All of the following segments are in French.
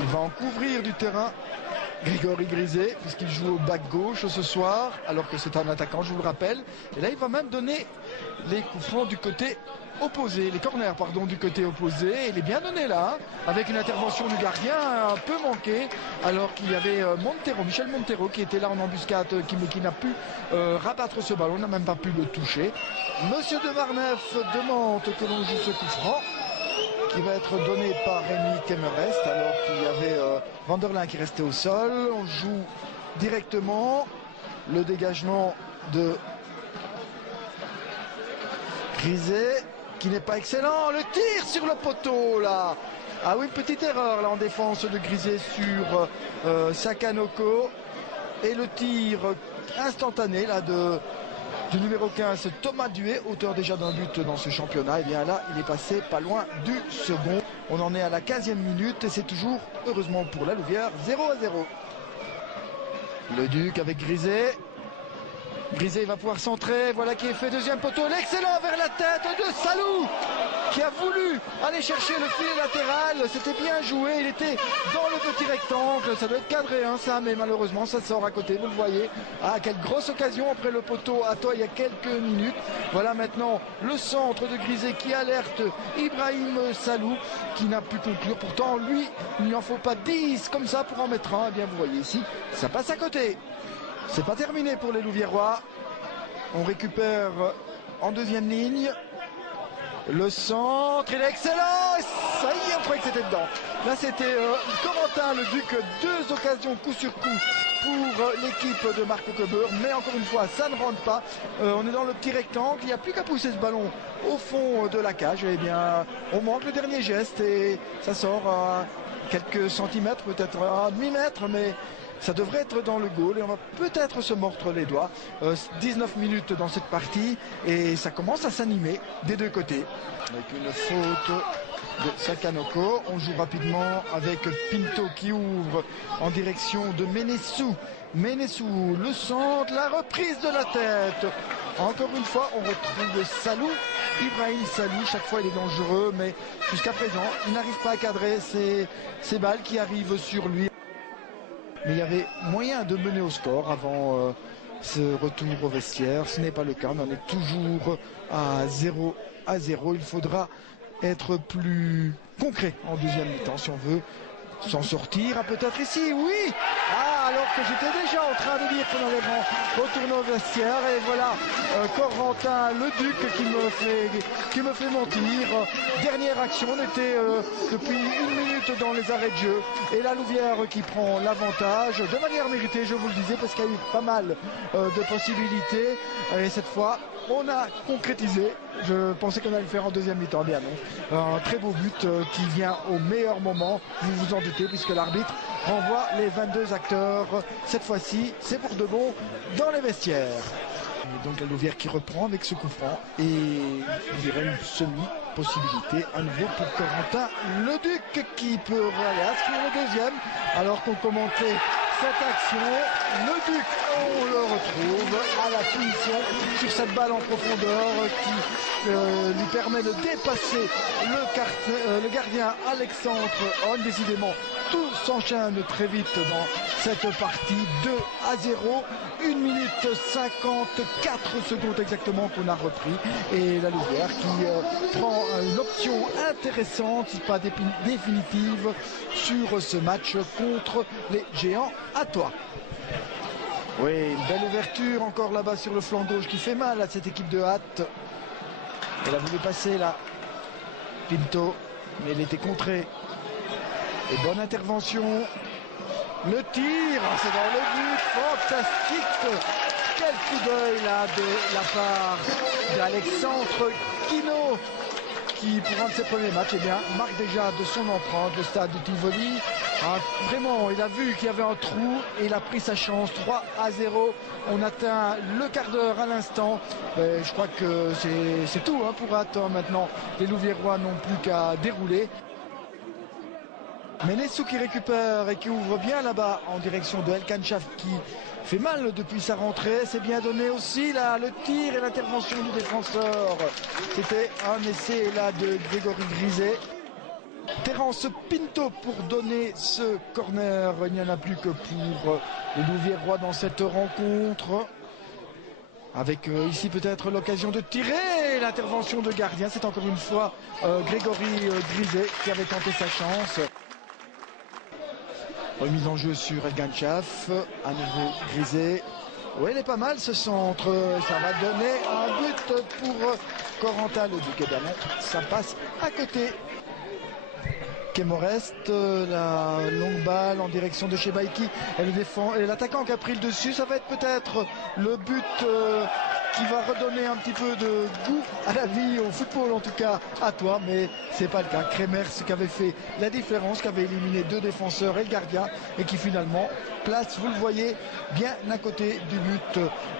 Il va en couvrir du terrain Grégory Grisé, puisqu'il joue au back gauche ce soir, alors que c'est un attaquant, je vous le rappelle. Et là, il va même donner les coups francs du côté opposé, les corners, pardon, du côté opposé. Il est bien donné là, avec une intervention du gardien un peu manquée, alors qu'il y avait Michel Montero, qui était là en embuscade, qui n'a pu rabattre ce ballon, n'a même pas pu le toucher. Monsieur de Marneuf demande que l'on joue ce coup franc, qui va être donné par Rémi Temerest, alors qu'il y avait Vanderlyn qui restait au sol. On joue directement le dégagement de Grisé, qui n'est pas excellent. Le tir sur le poteau là. Ah oui, petite erreur là en défense de Grisé sur Sakanoko. Et le tir instantané là du numéro 15, Thomas Duet, auteur déjà d'un but dans ce championnat. Et bien là, il est passé pas loin du second. On en est à la 15e minute et c'est toujours, heureusement pour la Louvière, 0-0. Le Duc avec Grisé. Grisé va pouvoir centrer, voilà qui est fait, deuxième poteau, l'excellent vers la tête de Salou, qui a voulu aller chercher le filet latéral. C'était bien joué, il était dans le petit rectangle, ça doit être cadré hein, ça, mais malheureusement ça sort à côté, vous le voyez. Ah, quelle grosse occasion après le poteau à toi il y a quelques minutes. Voilà maintenant le centre de Grisé qui alerte Ibrahim Salou, qui n'a pu conclure. Pourtant lui, il n'y en faut pas 10 comme ça pour en mettre un. Eh bien vous voyez ici, ça passe à côté. C'est pas terminé pour les Louviérois. On récupère en deuxième ligne. Le centre, il est excellent. Et ça y est, on croyait que c'était dedans. Là, c'était Corentin le Duc. 2 occasions coup sur coup pour l'équipe de Marco Kober. Mais encore une fois, ça ne rentre pas. On est dans le petit rectangle. Il n'y a plus qu'à pousser ce ballon au fond de la cage. Eh bien, on manque le dernier geste et ça sort à quelques centimètres, peut-être à demi-mètre, mais ça devrait être dans le goal et on va peut-être se mordre les doigts. 19 minutes dans cette partie et ça commence à s'animer des deux côtés. Avec une faute de Sakanoko, on joue rapidement avec Pinto qui ouvre en direction de Ménessou. Ménessou, le centre, la reprise de la tête. Encore une fois, on retrouve Salou, Ibrahim Salou. Chaque fois, il est dangereux, mais jusqu'à présent, il n'arrive pas à cadrer ces balles qui arrivent sur lui. Mais il y avait moyen de mener au score avant ce retour au vestiaire. Ce n'est pas le cas, on en est toujours à 0-0. Il faudra être plus concret en deuxième mi-temps si on veut s'en sortir. Ah, peut-être ici, oui. Ah, alors que j'étais déjà en train de dire qu'on allait retourner au vestiaire. Et voilà, Corentin le Duc qui me fait mentir. Dernière action, on était depuis 1 minute dans les arrêts de jeu. Et la Louvière qui prend l'avantage de manière méritée, je vous le disais, parce qu'il y a eu pas mal de possibilités. Et cette fois, on a concrétisé. Je pensais qu'on allait le faire en deuxième mi-temps, bien non. Un très beau but qui vient au meilleur moment, vous vous en doutez, puisque l'arbitre renvoie les 22 acteurs. Cette fois-ci, c'est pour de bon dans les vestiaires. Et donc la Louvière qui reprend avec ce coup franc et on dirait une semi-possibilité à nouveau pour Corentin le Duc qui peut aller inscrire le deuxième alors qu'on commentait cette action. Le Duc, on le retrouve à la finition sur cette balle en profondeur qui lui permet de dépasser le gardien Alexandre Hon. Décidément, tout s'enchaîne très vite dans cette partie. 2-0, 1 minute 54 secondes exactement qu'on a repris. Et la Louvière qui prend une option intéressante, si pas définitive, sur ce match contre les Géants à toi. Oui, une belle ouverture encore là-bas sur le flanc gauche qui fait mal à cette équipe de Hatt. Elle a voulu passer là, Pinto, mais elle était contrée. Et bonne intervention. Le tir, c'est dans le but, fantastique. Quel coup d'œil là de la part d'Alexandre Kino, qui pour un de ses premiers matchs, eh bien, marque déjà de son empreinte le stade de Tivoli. Ah, vraiment, il a vu qu'il y avait un trou et il a pris sa chance. 3-0, on atteint le quart d'heure à l'instant. Je crois que c'est tout hein, pour Hatt maintenant. Les Louviérois n'ont plus qu'à dérouler. Ménessou qui récupère et qui ouvre bien là-bas en direction de El Kanchaf qui fait mal depuis sa rentrée. C'est bien donné aussi là, le tir et l'intervention du défenseur. C'était un essai là de Grégory Grisé. Terence Pinto pour donner ce corner. Il n'y en a plus que pour les Louviérois dans cette rencontre. Avec ici peut-être l'occasion de tirer. L'intervention de gardien, c'est encore une fois Grégory Griset qui avait tenté sa chance. Remise en jeu sur El Ganchaf, à nouveau Griset. Oui, il est pas mal ce centre, ça va donner un but pour Corentin Leduc. Et bien non, ça passe à côté. Kemorest, la longue balle en direction de Chebaïki, elle défend, et l'attaquant qui a pris le dessus, ça va être peut-être le but qui va redonner un petit peu de goût à la vie, au football en tout cas à toi, mais c'est pas le cas. Kremers qui avait fait la différence, qui avait éliminé 2 défenseurs et le gardien, et qui finalement place, vous le voyez, bien à côté du but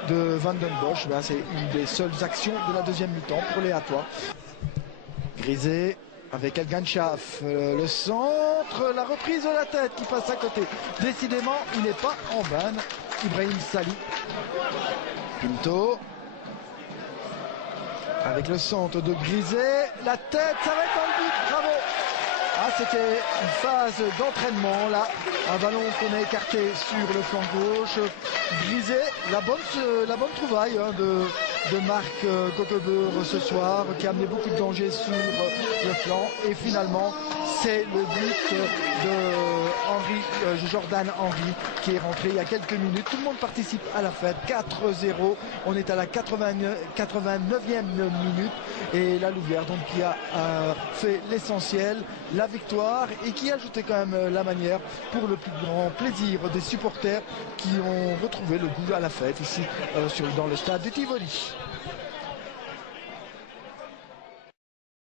de Van den Bosch. Ben, c'est une des seules actions de la deuxième mi-temps pour les Hatois. Griset avec El Ganchaf, le centre, la reprise de la tête qui passe à côté. Décidément, il n'est pas en vanne. Ibrahim Sali. Pinto. Avec le centre de Griset. La tête, ça va être dans le but. Bravo. Ah, c'était une phase d'entraînement là. Un ballon qu'on a écarté sur le flanc gauche. Griset, la bonne trouvaille de Marc Coquebeur ce soir, qui a amené beaucoup de danger sur le flanc. Et finalement, c'est le but de Jordan Henry qui est rentré il y a quelques minutes. Tout le monde participe à la fête. 4-0. On est à la 89e minute. Et la Louvière donc qui a fait l'essentiel, la victoire, et qui a ajouté quand même la manière pour le plus grand plaisir des supporters qui ont retrouvé le goût à la fête ici dans le stade de Tivoli.